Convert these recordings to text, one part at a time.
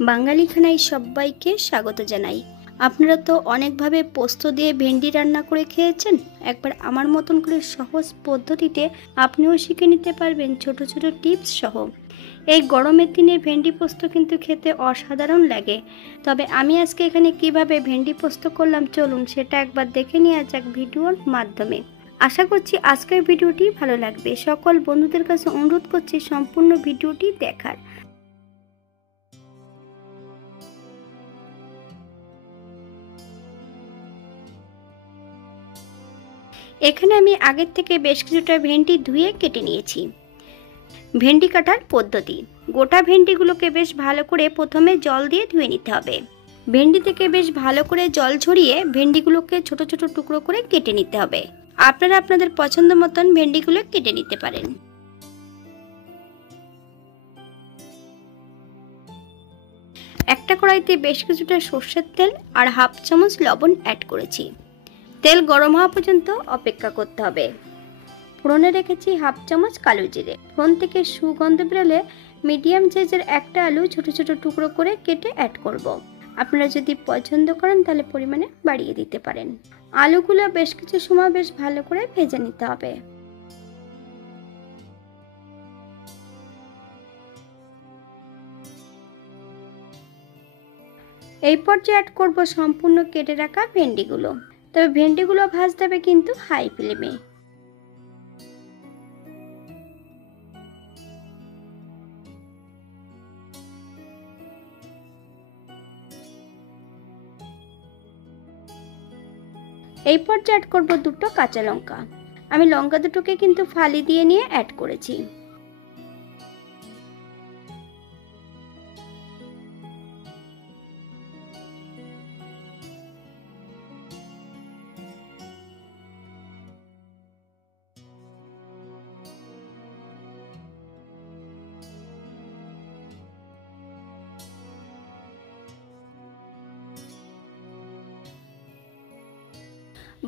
বাঙালি খানায় সবাইকে স্বাগত জানাই। আপনারা তো অনেকভাবে পোস্ত দিয়ে ভেন্ডি রান্না করে খেয়েছেন। একবার আমার মতন করে সহজ পদ্ধতিতে আপনিও শিখে নিতে পারবেন ছোট ছোট টিপস সহ। এই গরমের দিনে ভেন্ডি পোস্ত কিন্তু খেতে অসাধারণ লাগে। তবে আমি আজকে এখানে কিভাবে ভেন্ডি পোস্ত করলাম চলুন সেটা একবার দেখে নেওয়া যাক ভিডিওর মাধ্যমে। আশা করছি আজকের ভিডিওটি ভালো লাগবে। সকল বন্ধুদের কাছে অনুরোধ করছি সম্পূর্ণ ভিডিওটি দেখার। এখানে আমি আগের থেকে বেশ কিছুটা ভেন্ডি ধুয়ে কেটে নিয়েছি। ভেন্ডি কাটার পদ্ধতি: গোটা ভেন্ডিগুলোকে বেশ ভালো করে প্রথমে জল দিয়ে ধুয়ে নিতে হবে। ভেন্ডি থেকে বেশ ভালো করে জল ঝরিয়ে ভেন্ডিগুলোকে ছোট ছোট টুকরো করে কেটে নিতে হবে। আপনারা আপনাদের পছন্দ মতন ভেন্ডিগুলো কেটে নিতে পারেন। একটা কড়াইতে বেশ কিছুটা সর্ষের তেল আর হাফ চামচ লবণ অ্যাড করেছি। তেল গরম হওয়া পর্যন্ত অপেক্ষা করতে হবে। ফোড়নে রেখেছি হাফ চামচ কালো জিরে। ফোড়ন থেকে সুগন্ধ বেরোলে মিডিয়াম সাইজের একটা আলু ছোট ছোট টুকরো করে কেটে অ্যাড করব। আপনারা যদি পছন্দ করেন তাহলে পরিমাণে বাড়িয়ে দিতে পারেন। আলুগুলো বেশ কিছু সময় বেশ ভালো করে ভেজে নিতে হবে। এই পর্যায়ে অ্যাড করব সম্পূর্ণ কেটে রাখা ভেন্ডিগুলো। তবে ভেন্ডিগুলো ভাজতে হবে কিন্তু হাই ফ্লেমে। এই পর্যায়ে অ্যাড করব দুটো কাঁচা লঙ্কা। আমি লঙ্কা দুটোকে কিন্তু ফালি দিয়ে নিয়ে অ্যাড করেছি।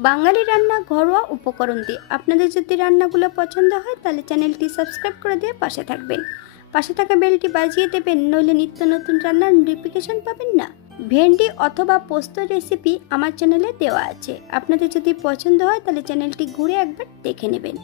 বাঙালি রান্না ঘরোয়া উপকরণ দিয়ে আপনাদের যদি রান্নাগুলো পছন্দ হয় তাহলে চ্যানেলটি সাবস্ক্রাইব করে দিয়ে পাশে থাকবেন। পাশে থাকা বেলটি বাজিয়ে দেবেন, নইলে নিত্য নতুন রান্নার নোটিফিকেশন পাবেন না। ভেন্ডি অথবা পোস্ত রেসিপি আমার চ্যানেলে দেওয়া আছে। আপনাদের যদি পছন্দ হয় তাহলে চ্যানেলটি ঘুরে একবার দেখে নেবেন।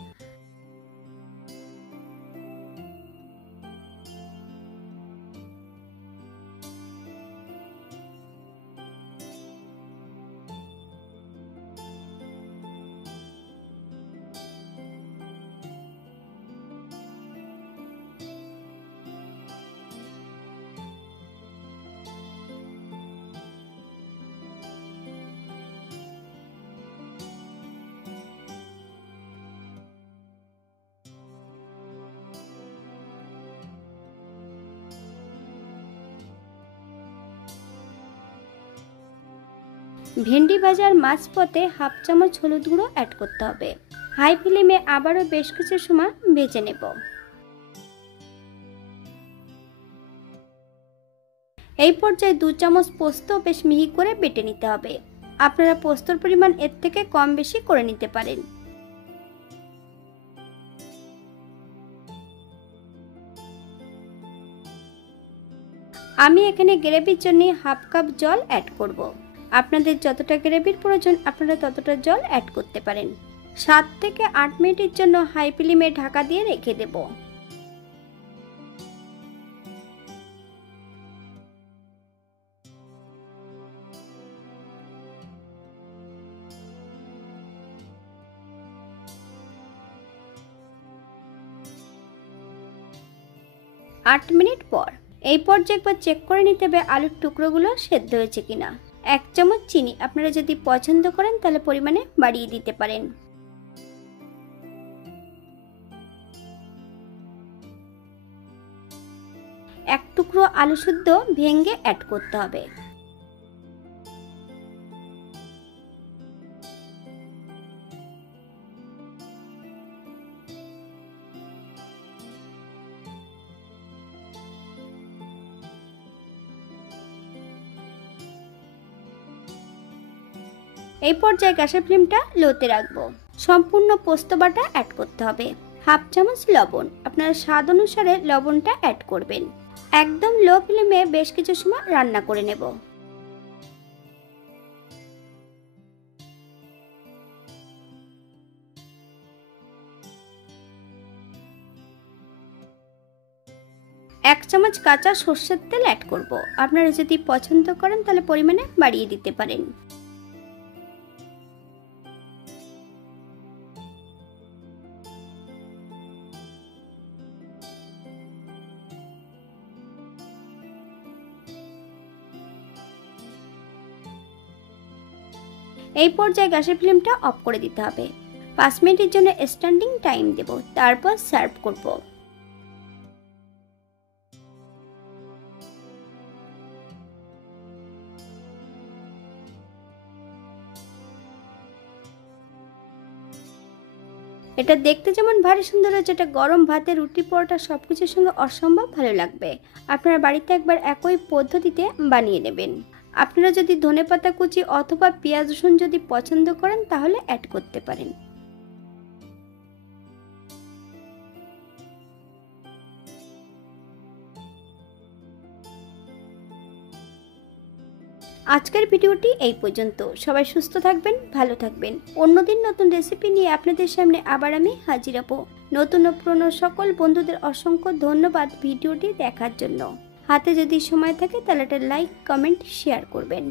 ভেন্ডি ভাজার মাঝপথে হাফ চামচ হলুদ গুঁড়ো অ্যাড করতে হবে। হাই ফ্লেমে আবারও বেশ কিছু সময় ভেজে নেব। এই পর্যায়ে 2 চামচ পোস্ত বেশ মিহি করে বেটে নিতে হবে। আপনারা পোস্তর পরিমাণ এর থেকে কম বেশি করে নিতে পারেন। আমি এখানে গ্রেভির জন্য হাফ কাপ জল অ্যাড করব। আপনাদের যতটা গ্রেভির প্রয়োজন আপনারা ততটা জল অ্যাড করতে পারেন। 7 থেকে 8 মিনিটের জন্য হাই ফ্লেমে ঢাকা দিয়ে রেখে দেব। আট মিনিট পর এই পর্যায়ে একবার চেক করে নিতে হবে আলুর টুকরোগুলো সেদ্ধ হয়েছে কিনা। 1 চামচ চিনি আপনারা যদি পছন্দ করেন তাহলে পরিমাণে বাড়িয়ে দিতে পারেন। এক টুকরো আলু শুদ্ধ ভেঙে অ্যাড করতে হবে। এই পর্যায়ে গ্যাসের ফ্লেমটা লোতে রাখবো। সম্পূর্ণ পোস্ত বাটা অ্যাড করতে হবে। হাফ চামচ লবণ, আপনারা স্বাদ অনুসারে লবণটা অ্যাড করবেন। একদম লো ফ্লেমে বেশ কিছু সময় রান্না করে নেব। এক চামচ কাঁচা সর্ষের তেল অ্যাড করব। আপনারা যদি পছন্দ করেন তাহলে পরিমাণে বাড়িয়ে দিতে পারেন। এই পর্যায়ে গ্যাসের ফ্লেমটা অফ করে দিতে হবে। 5 মিনিটের জন্য স্ট্যান্ডিং টাইম দেব, তারপর সার্ভ করব। এটা দেখতে যেমন ভারী সুন্দর হয়েছে, এটা গরম ভাতে, রুটি, পরোটা সবকিছুর সঙ্গে অসম্ভব ভালো লাগবে। আপনারা বাড়িতে একবার একই পদ্ধতিতে বানিয়ে নেবেন। আপনারা যদি ধনেপাতা কুচি অথবা পেঁয়াজ রসুন যদি পছন্দ করেন তাহলে অ্যাড করতে পারেন। আজকের ভিডিওটি এই পর্যন্ত। সবাই সুস্থ থাকবেন, ভালো থাকবেন। অন্যদিন নতুন রেসিপি নিয়ে আপনাদের সামনে আবার আমি হাজির হব। নতুন ও পুরনো সকল বন্ধুদের অসংখ্য ধন্যবাদ ভিডিওটি দেখার জন্য। হাতে যদি সময় থাকে তাহলে একটা লাইক, কমেন্ট, শেয়ার করবেন।